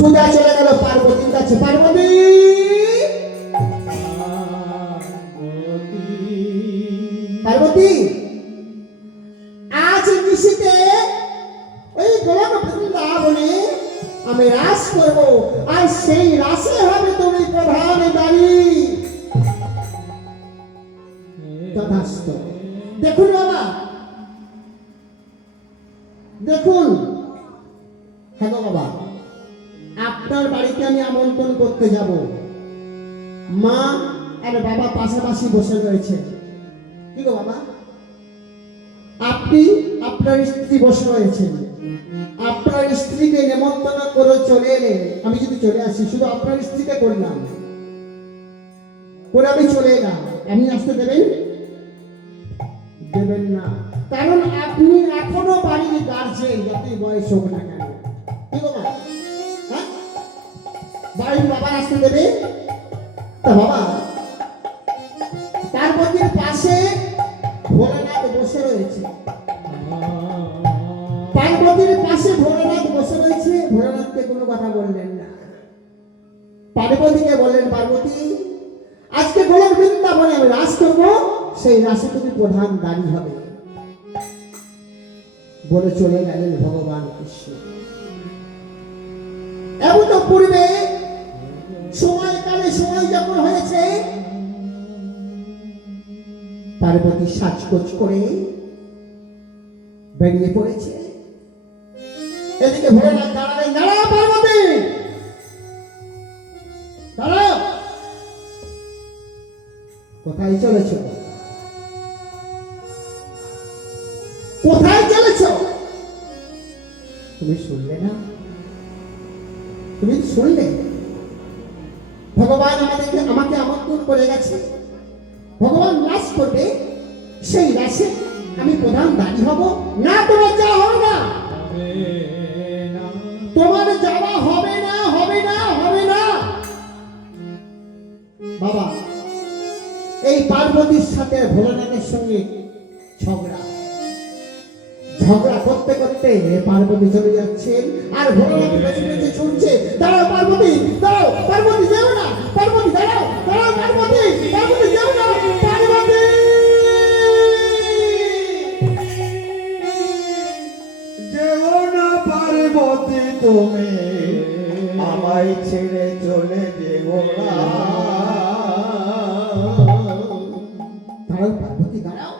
সোজা চলে গেল পার্বতীর কাছে। পার্বতী, পার্বতী, আজ নিশিতে ওই গোলক বৃন্দাবনে আমি রাস করব, আর সেই রাসে হবে তুমি প্রধান দাঁড়ি। তথাস্তু। দেখুন বাবা, দেখুন। হ্যাঁ বাবা, আপনার বাড়িতে আমি আমন্ত্রণ করতে যাব। মা আর বাবা পাশাপাশি বসে রয়েছে। কি গো বাবা, আপনি আপনার স্ত্রী বসে রয়েছেন, আপনার স্ত্রীকে নেমন্তন্ন করে চলে এলেন। আমি যদি চলে আসি, শুধু আপনার স্ত্রীকে করলাম, করে আমি চলে এলাম, আপনি আসতে দেবেন? দেবেন না, কারণ আপনি এখনো বাড়ির গার্জেন, যতই বয়স হোক না কেন। কি গো মা, হ্যাঁ, বাড়ির বাবা আসতে দেবে? তা বাবা, পার্বতীর পাশে ভোলানাথ বসে রয়েছে, পার্বতীর পাশে ভোলানাথ বসে রয়েছে। ভোলানাথকে কোনো কথা বললেন না, পার্বতীকে বললেন, পার্বতী, আজকে গোলক বৃন্দাবনে আমি রাস করবো, সেই রাসে তুমি প্রধান দাঁড়ি হবে। বলে চলে গেলেন ভগবান কৃষ্ণ। এমন তো পূর্বে সময়কালে সময় যখন হয়েছে, পার্বতী সাজগোজ করে বেরিয়ে পড়েছে। এদিকে ভোলেনাথ দাঁড়ালেন, দাঁড়াও পার্বতী, দাঁড়াও। কোথায় চলেছ? কোথায় চলেছ? তুমি শুনলে না? তুমি শুনলে? ভগবান আমাকে আমন্ত্রণ করে গেছে, ভগবান রাস করবে, সেই রাসে আমি প্রধান দাঁড়ি হব। না, তোমার যাওয়া হবে না, তোমার যাওয়া হবে না, হবে না, হবে না। বাবা, এই পার্বতীর সাথে ভোলানাথের সঙ্গে ঝগড়া, ঝগড়া করতে করতে পার্বতী চলে যাচ্ছেন, আর ভোলানাথ পেছনে পেছনে ছুটছে। দাঁড়াও পার্বতী, দাঁড়াও পার্বতী, যেও না পার্বতী, দাঁড়াও, দাঁড়াও পার্বতী, পার্বতী, যেও না পার্বতী। যেও না পার্বতী, তুমি আমায় ছেড়ে চলে যেও না। দাঁড়াও পার্বতী, দাঁড়াও।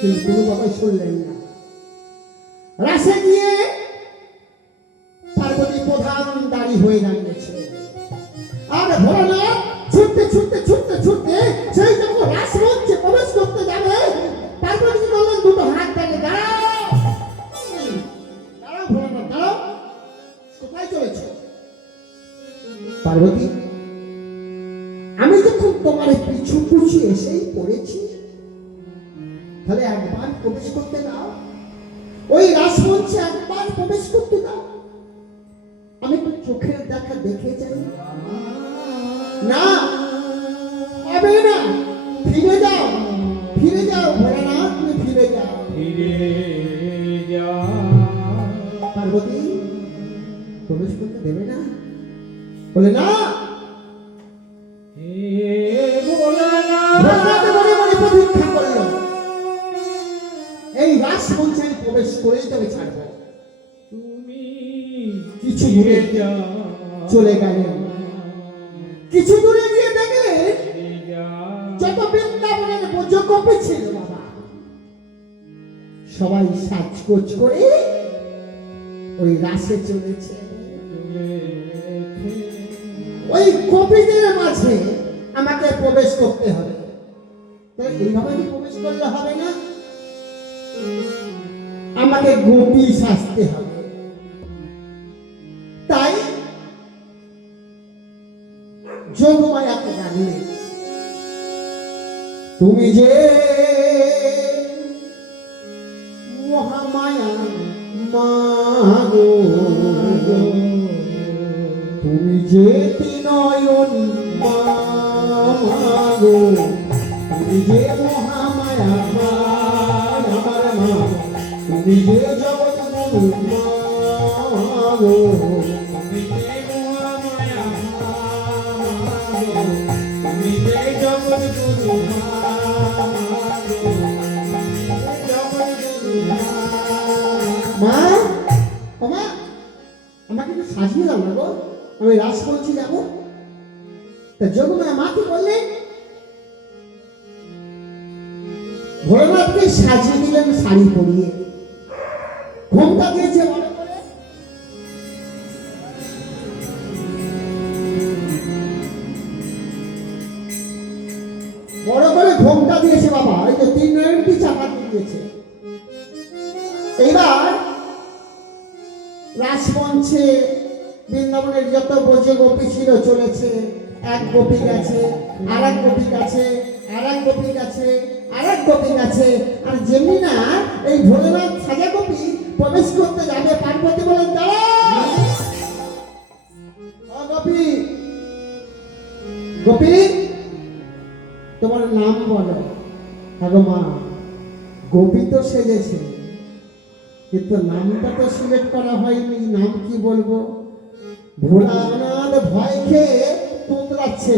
কিন্তু কোনো কথাই শুনলেন না। রাসে গিয়ে পার্বতী প্রধান দাঁড়ি হয়ে দাঁড়িয়েছে, আর ভোলানাথ ছুটতে ছুটতে ছুটতে ছুটতে সেই যখন রাস মঞ্চে প্রবেশ করতে যাবে, পার্বতী বললেন, দুটো হাত থেকে দাঁড়াও, দাঁড়াও ভোলানাথ, দাঁড়াও। কোথায় চলেছ? পার্বতী, আমি যখন তোমার পিছু পিছু এসেই পড়েছি, তাহলে একবার প্রবেশ করতে দাও, ওই রাসমঞ্চে একবার প্রবেশ করতে দাও, আমি তো চোখের দেখা দেখে যাই। না, হবে না, ফিরে যাও, ফিরে যাও ভোলানাথ, তুমি ফিরে যাও, ফিরে যাও। পার্বতী প্রবেশ করতে দেবে না? বলে না, ভোলানাথ মনে মনে প্রতীক্ষা করলো, এই রাসমঞ্চে প্রবেশ করেই তবে ছাড়বো। কিছু দূরে চলে গেলেন, কিছু দূরে গিয়ে দেখলেন যত বৃন্দাবনের ব্রজগোপী ছিল বাবা, সবাই সাজগোজ করে ওই রাসে চলেছে। ওই গোপীদের মাঝে আমাকে প্রবেশ করতে হবে, এইভাবে কি প্রবেশ করলে হবে না? আমাকে গোপী সাজতে হবে। তাই যোগমায়াকে জানলে, তুমি যে মহামায়া মাগো, তুমি যে তিনয়ন মাগো, তুমি যে মহামায়া মা, তুমি যে জগৎ মাগো, মা ও মা, আমাকে একটু সাজিয়ে দাও না গো, আমি রাজমঞ্চে যাবো। তা যোগমা মা কি বললেন? ভোলানাথকে সাজিয়ে দিলেন শাড়ি পরিয়ে, ঘোমটা দিয়েছে বড় করে। বড় করে ঘোমটা দিয়েছে বাবা, এই তো 3 নয়নটি চাপা দিয়েছে। এইবার রাজমঞ্চে বৃন্দাবনের যত বোঝে গোপী ছিল চলেছে। এক গোপী গেছে, আর এক গোপী গেছে, আর এক গোপী গেছে, আর এক গোপী গেছে। আর যেমনি না এই ভোলেনাথ সাজা গোপী প্রবেশ করতে যাবে, পার্বতী বলেন দাঁড়াও। ও গোপী, গোপী তোমার নাম বলো। আগো মা, গোপী তো সেজেছে, কিন্তু নামটা তো সিলেক্ট করা হয়নি, নাম কি বলবো? ভোলানাথ ভয় খেয়ে তোতলাচ্ছে,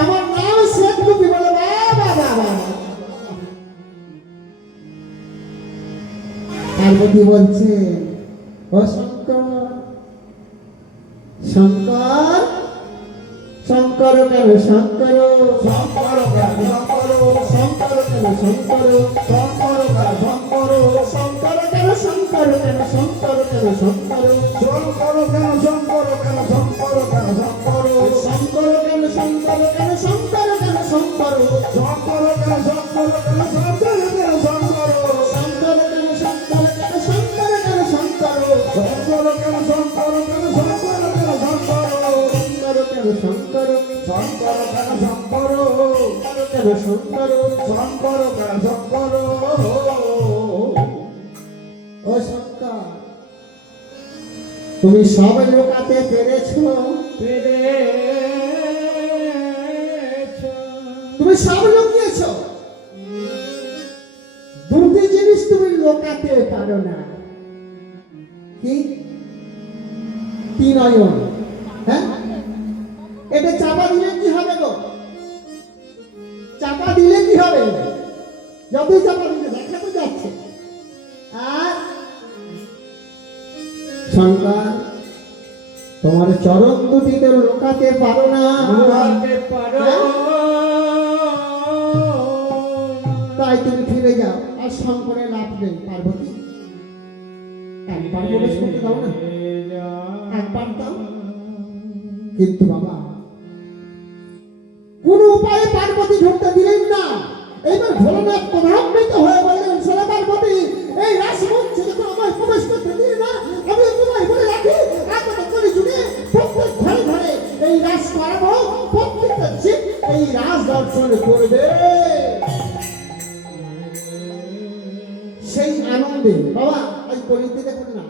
আমার নাম শেখ গোপী বলে। বাবা বাবা, পার্বতী বলছে ও শঙ্কর, শঙ্কর শঙ্কর কেন শঙ্কর, শঙ্কর কেন শঙ্কর, শঙ্কর কেন শঙ্কর, শঙ্কর কেন শঙ্কর, শঙ্কর কেন শঙ্কর, কেন শঙ্কর কেন শঙ্কর, শঙ্কর কেন শঙ্কর, কেন শঙ্কর কেন শঙ্কর, শঙ্কর কেন শঙ্কর, কেন শঙ্কর কেন শঙ্কর, শঙ্কর কেন শঙ্কর, কেন শঙ্কর কেন শঙ্কর, শঙ্কর কেন শঙ্কর, কেন শঙ্কর কেন শঙ্কর, শঙ্কর কেন শঙ্কর, কেন শঙ্কর কেন শঙ্কর, শঙ্কর কেন শঙ্কর, শঙ্কর কেন শঙ্কর, কেন শঙ্কর। শঙ্কর কেন শঙ্কর। ও শঙ্কর, তুমি সব লোকাতে পেরেছো, তুমি সব লুকিয়েছো, দুটি জিনিস তুমি লোকাতে পারো না। কি? 3 নয়ন। হ্যাঁ, এটা চাপা দিলে কি হবে গো? চাপা দিলে কি হবে? যতই চাপা দিলে দেখা তো যাচ্ছে। আর শঙ্কর, তোমার চরণ দুটি তো লোকাতে পারো না, হ্যাঁ? তাই তুমি ফিরে যাও, আর শঙ্করের লাভ নেই। পার্বতী, একবার প্রবেশ করতে দাও না, একবার দাও। কিন্তু বাবা, কোন উপায়ে পার্বতী ঢুকতে দিলেন না। এইবার ভোলানাথ প্রভাবিত হয়ে বললেন, সোনা পার্বতী, এই রাসমঞ্চে যখন আমায় প্রবেশ করতে দিলে না, আমি তোমায় বলে রাখি, একবার করে যুগে প্রত্যেক ঘরে ঘরে এই রাস করাবো, প্রত্যেকটা জীব এই রাস দর্শন করবে। সেই আনন্দে বাবা এই কলিতে দেখুন না,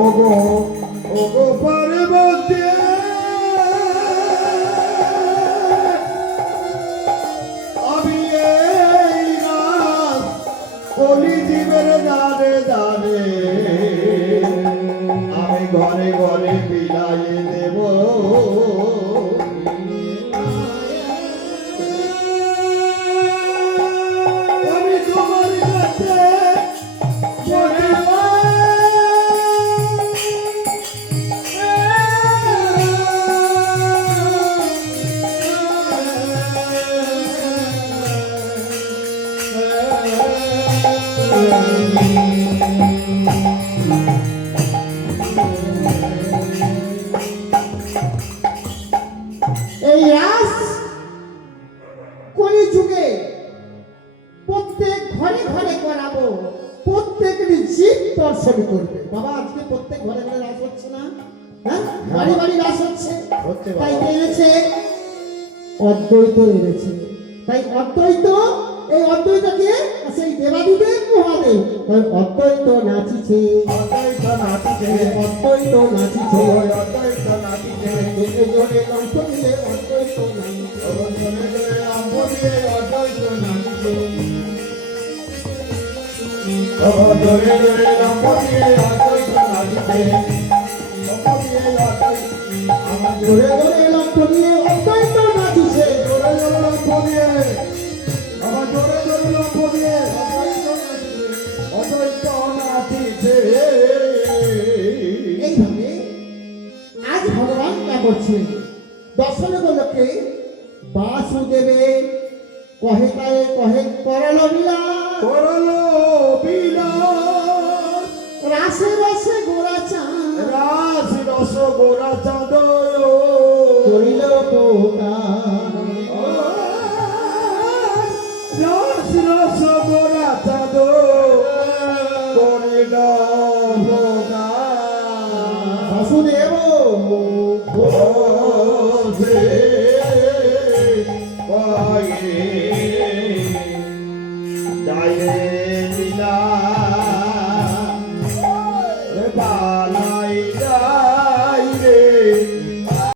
ওগো ওগো পার্বতী, আমি এই রাত কলি জীবের দানে দানে আমি ঘরে ঘরে বিলাই দেব। আমি তোমার কাছে এই রাস কলি যুগে প্রত্যেক ঘরে ঘরে করাবো, প্রত্যেকের জীব দর্শন করবে। বাবা, আজকে প্রত্যেক ঘরে ঘরে রাস হচ্ছে না? হ্যাঁ, বাড়ি বাড়ি রাস হচ্ছে। হচ্ছে বাবা। তাই কে এনেছে? অদ্বৈত এনেছে। তাই অদ্বৈত, এই অদ্বৈত কে? সেই দেবাদিদেব মহাদেব। তাই অদ্বৈত নাচিছে, অদ্বৈত নাচিছে, অদ্বৈত নাচিছে, অদ্বৈত নাচিছে, জোরে জোরে কণ্ঠ দিলে অদ্বৈত নাচিছে। জলে জলে লম্বরিয়ে অদ্বৈত নাচিছে জলে জলে লম্বরিয়ে অদ্বৈত নাচিছে লম্বরিয়ে অদ্বৈত আমার ধরে ধরে লক্ষ্য নিয়ে অদ্বৈত নাচিছে জোরে জোরে লম্বরিয়ে আমার জোরে জোরে লম্বরিয়ে অদ্বৈত নাচিছে এইভাবে আজ ভগবান তা করছেন দর্শন গোলকে বাসুদেবে কহে তায়ে কহে করল বিলাস করলো বিলাস রাসে রসে গোরা চাঁদ রাস রস গোরা চাঁদ করিল পোকা রাস রস গোরা চাঁদ করিল